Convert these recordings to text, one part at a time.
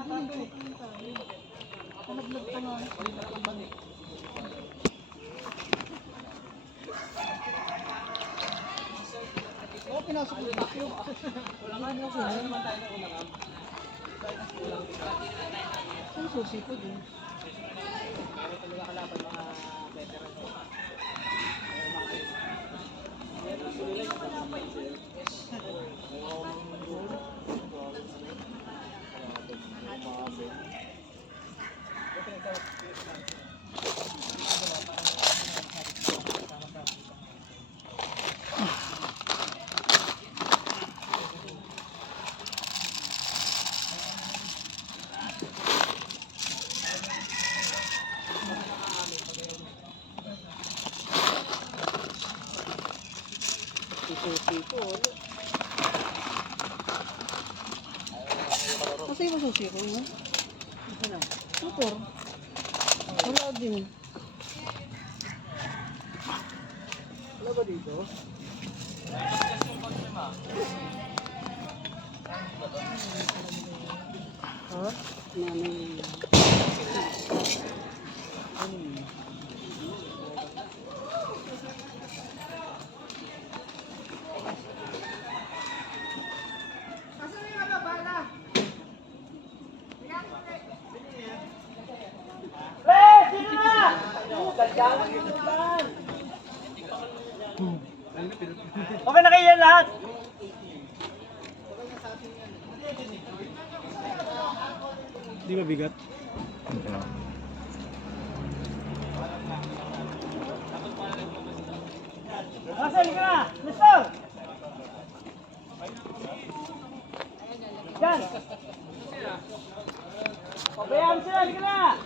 Oo, pinasok ko dito. Ulangan mo sila. Naman tayo ng ulangan. Ang susi po din. Kaya talaga kalaban mga veteran ko. Susi ko. Kasi yung susi ko, no? Ano? Motor. Wala din. Wala ba dito? Ha? Mami. Okay na kayo lahat. Di ba bigat? Asal ka! Mister! Yan! Pabayaan sila, halika na!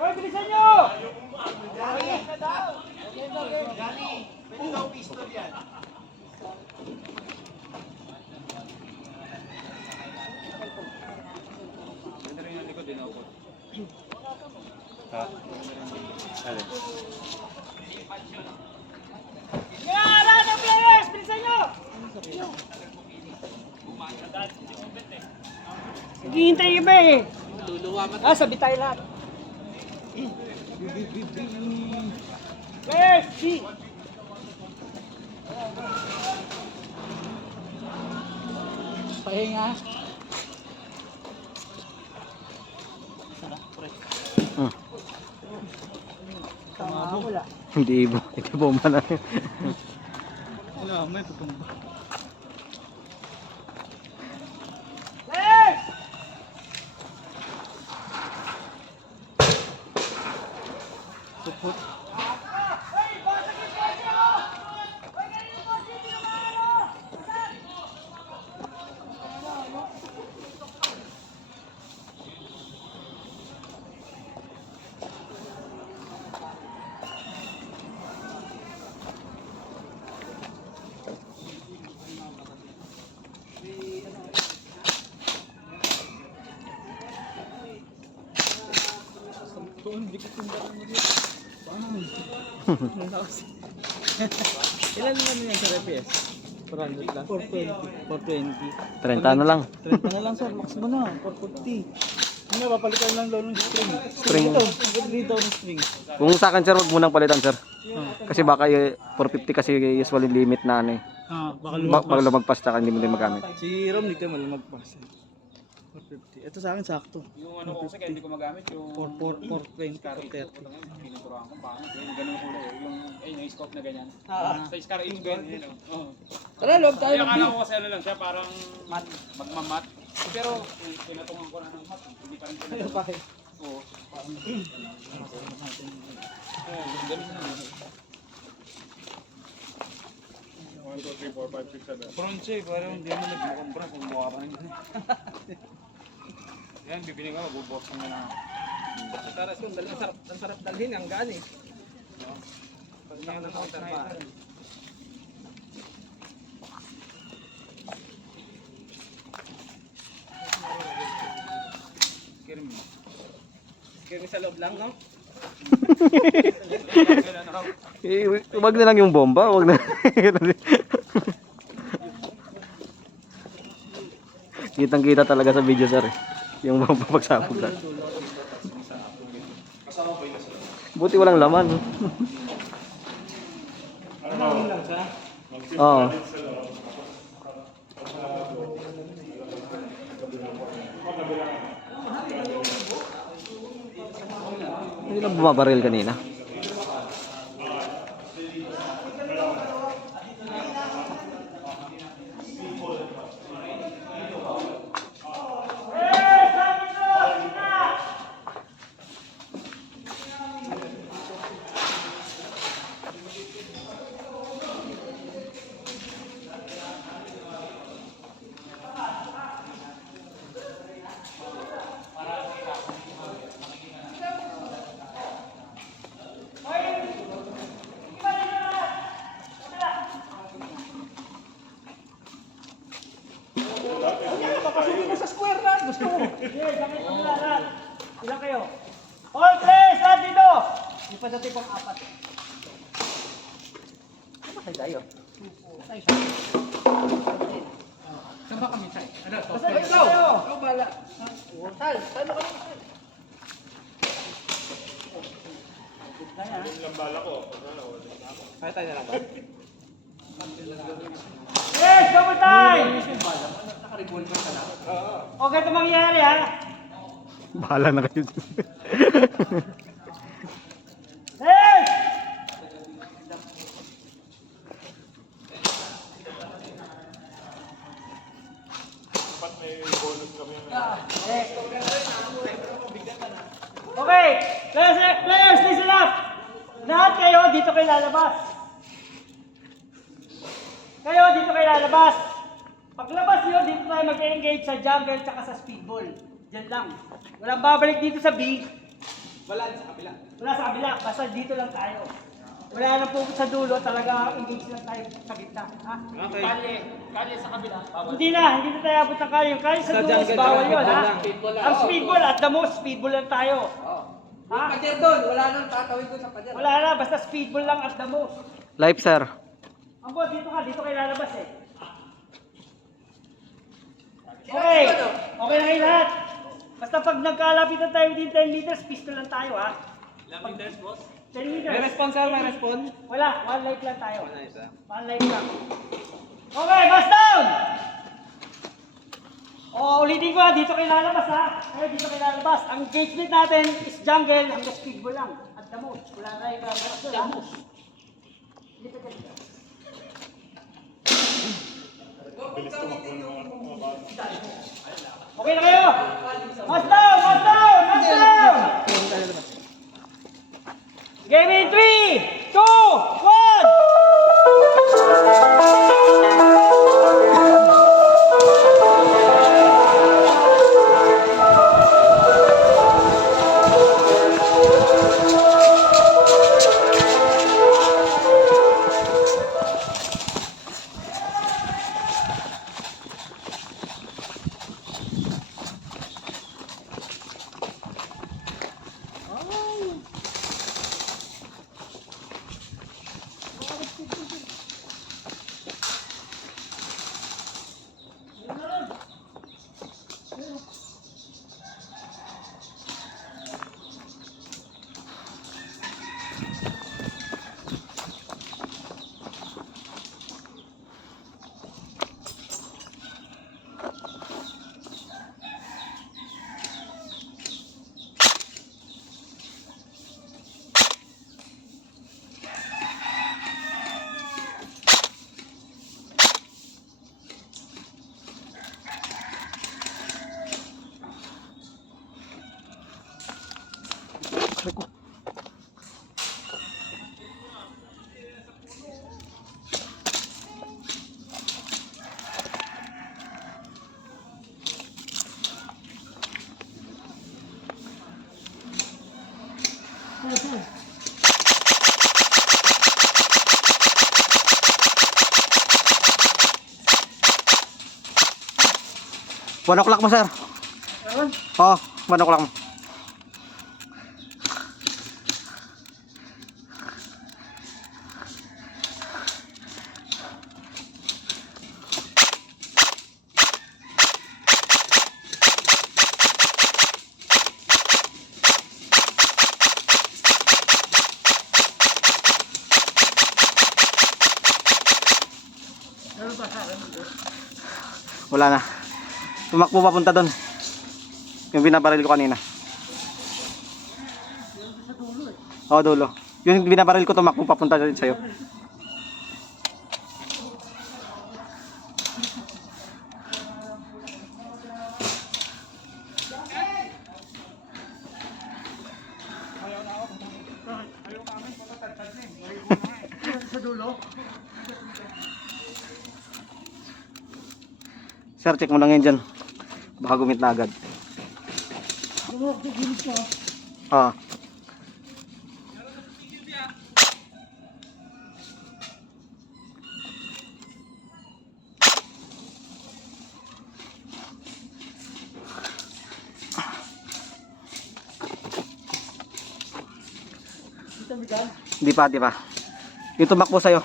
Hoy, bilisan nyo! Gani, pwede daw pistol yan. Pwede rin yung likod din ako. Ha? Alin? Kaya lahat ng players, bilisan nyo! Hihintay iba eh. Sabi tayo lahat. Players, B! Pahinga. Wala. Hindi iba. Ito bomba na yun. Wala, may tutumba. Support. Ilan naman yan sa RPS? 400 lang? 420. 30 na lang. 30 na lang sir, max mo na, 440. Ano, papalitan lang daw ng string. String. Dito ng string. Kung sa akin sir, wag mo nang palitan sir. Kasi baka 450 kasi usually limit na ano eh. Baka lumagpas tsaka hindi mo din magamit. Si Rom, hindi ka malumagpas. 450. Ito sa akin sakto. Yung ano ko kasi hindi ko magamit yung 420, 430. Pinuturuan ko pa. Yung ganun kulay. Yung scope na ganyan. Sa Scar Inch ba yun? Tara, loob tayo. Yung akala ko kasi ano lang siya parang magmamat. Pero pinatungan ko na ng mat. Hindi pa rin Ayun pa kayo. Oo. Ganun na. 1, 2, 3, 4, 5, 6, 7. Bronze, parang hindi mo nagmukumbra kung mukha pa rin. Yan, bibili ka, mabubox mo na. Taras ko, ang sarap dalhin, ang gaan eh. Pag nakakakita pa. Kirmi sa loob lang, no? Wag na lang yung bomba, wag na. Kitang-kita talaga sa video, sir. Yung bomba pagsabog na. Buti walang laman. Ano lang siya? Oo. Hindi lang bumabaril kanina. Papasukin mo sa square na. Gusto mo. Okay, gamit mo na lahat. Ilan kayo? All players, lahat dito! Hindi pa dati pang apat eh. Patay tayo. Saan ba kami tayo? Ano? Basta dito kayo! Ikaw bala. Tal, talo kami. Kaya tayo na lang ba? Yes, double time! O, ganito mangyayari ha. Bahala na kayo. Yes! Okay, players, listen up! Lahat kayo, dito kayo lalabas. Kayo, dito kayo lalabas. Paglabas nyo, dito tayo mag-engage sa jungle tsaka sa speedball. Diyan lang. Walang babalik dito sa B. Wala sa kabila. Wala sa kabila, basta dito lang tayo. Wala na po sa dulo, talaga engage lang tayo sa gitna. Ha? Okay. Kalye sa kabila. Bawal. Hindi na tayo abot ng kaya. Yung kaya sa Sa dulo, jungle, bawal tsaka yun. Ha? speedball lang. Ang speedball, at the most, speedball lang tayo. Ha? Pader doon. Wala nang tatawid doon sa pader. Wala na, basta speedball lang at the most. Live, sir. Ambo, dito ka, dito kayo lalabas eh. Okay, okay na kayo lahat. Basta pag nagkalapitan tayo within 10 meters, pistol lang tayo ha. Ilang meters, boss? 10 May meters. response sir, may response. Wala, one life lang tayo. Wala isa. One life lang. Okay, bust down! O, ulitin ko ha, dito kayo lalabas ha. Okay, dito kayo lalabas. Ang engagement natin is jungle hanggang speedball lang. At the most. Wala na yung lalabas doon ha. Dito ka dito. Okay na kayo? Bust down! Bust down! Bust down! Game in 3, 2, 1! One o'clock mo, sir. Oo, 1 o'clock mo. Wala na. Tumakbo papunta doon. Yung binabaril ko kanina. Oo, dulo. Yung binabaril ko tumakbo papunta din sa'yo. Sa dulo. Sir, check mo lang yan dyan. Baka gumit na agad. Oo. Dito, Miguel. Di pa, di pa. Yung tumakbo sa'yo.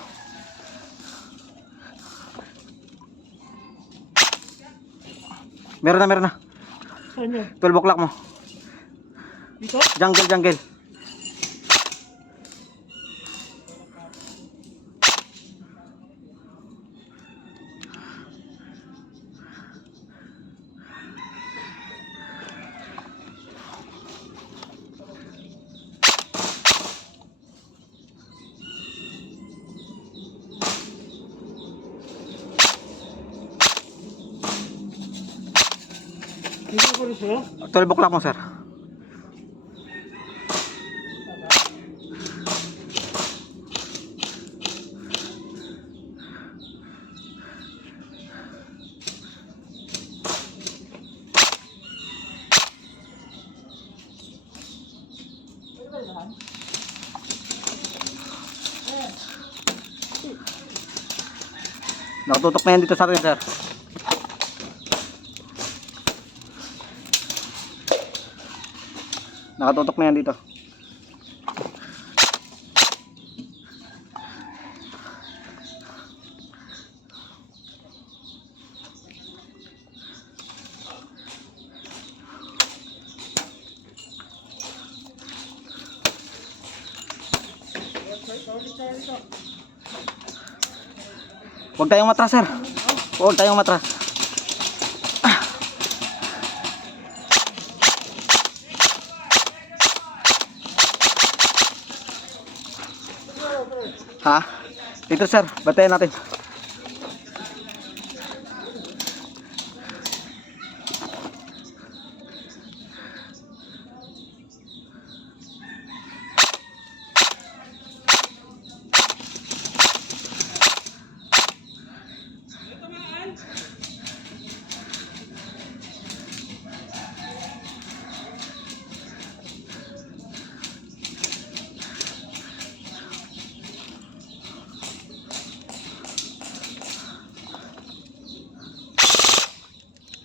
Meron na, meron na. Saan yun? 12 o'clock mo. Dito? Jungle, jungle. Dito ko rin sa'yo? 12 o'clock mo, sir. Nakatutok na yan dito sa atin, sir. Nakatutok na yan dito. Huwag tayong matras, sir. Huwag tayong matras. Ha? Dito, sir. Batayan natin.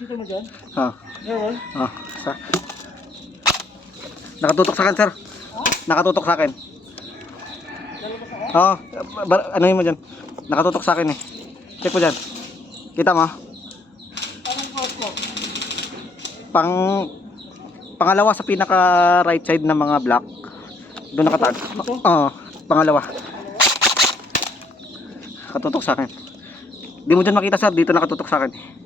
Dito mo dyan? Ha. Meron? Ha. Sir. Nakatutok sa akin, sir. Nakatutok sa akin. Oo. Ano yun mo dyan? Nakatutok sa akin eh. Check mo dyan. Kita mo? Anong house ko? Pangalawa sa pinaka right side ng mga block. Doon nakatag. Oo. Pangalawa. Nakatutok sa akin. Di mo dyan makita, sir. Dito nakatutok sa akin.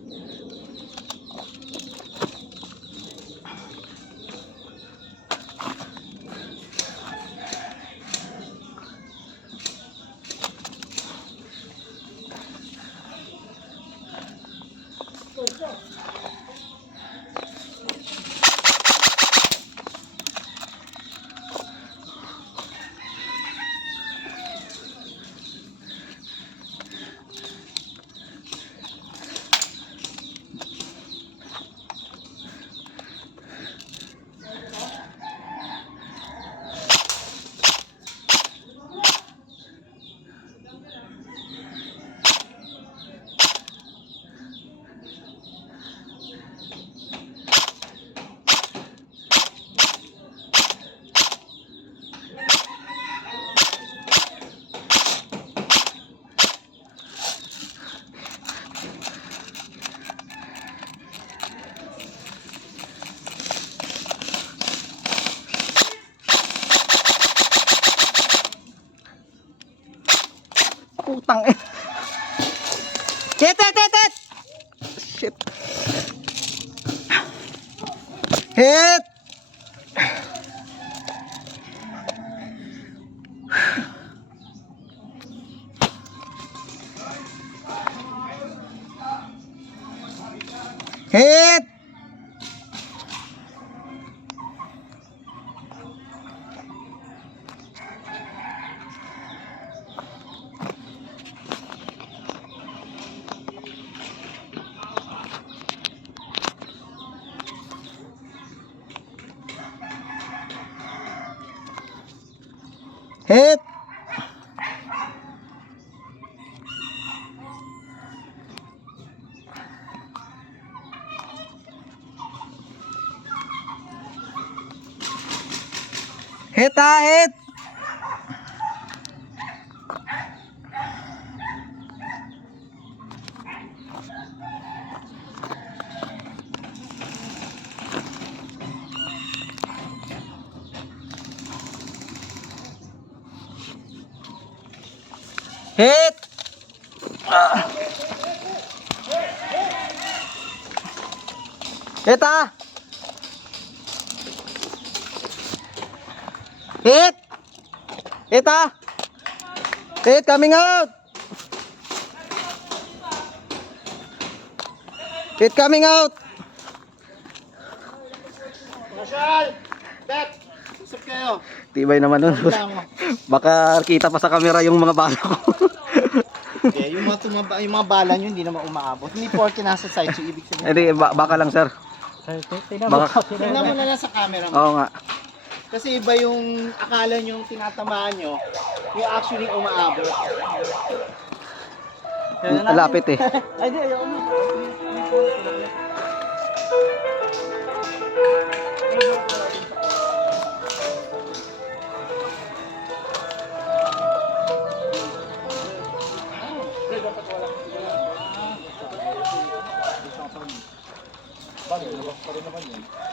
Putang eh. Hit, hit, hit, hit! Shit. Hit! Hit! Hit! Hit, hit! Hit! Hit, Hit! Hit, Hit, coming out! Hit coming out! Marshall! Bek! Usap kayo. Tibay naman nun. Baka kita pa sa camera yung mga bala ko. Okay, yung mga bala nyo hindi naman umaabot. Hindi porke nasa side so ibig sabihin. Hindi, baka lang sir. Baka, Tingnan mo na lang sa camera mo. oo nga. Kasi iba yung akala nyo tinatamaan nyo, yung actually umaabot. Lapit eh. Ay, di, ayoko na. Bagay, labas pa rin naman yun.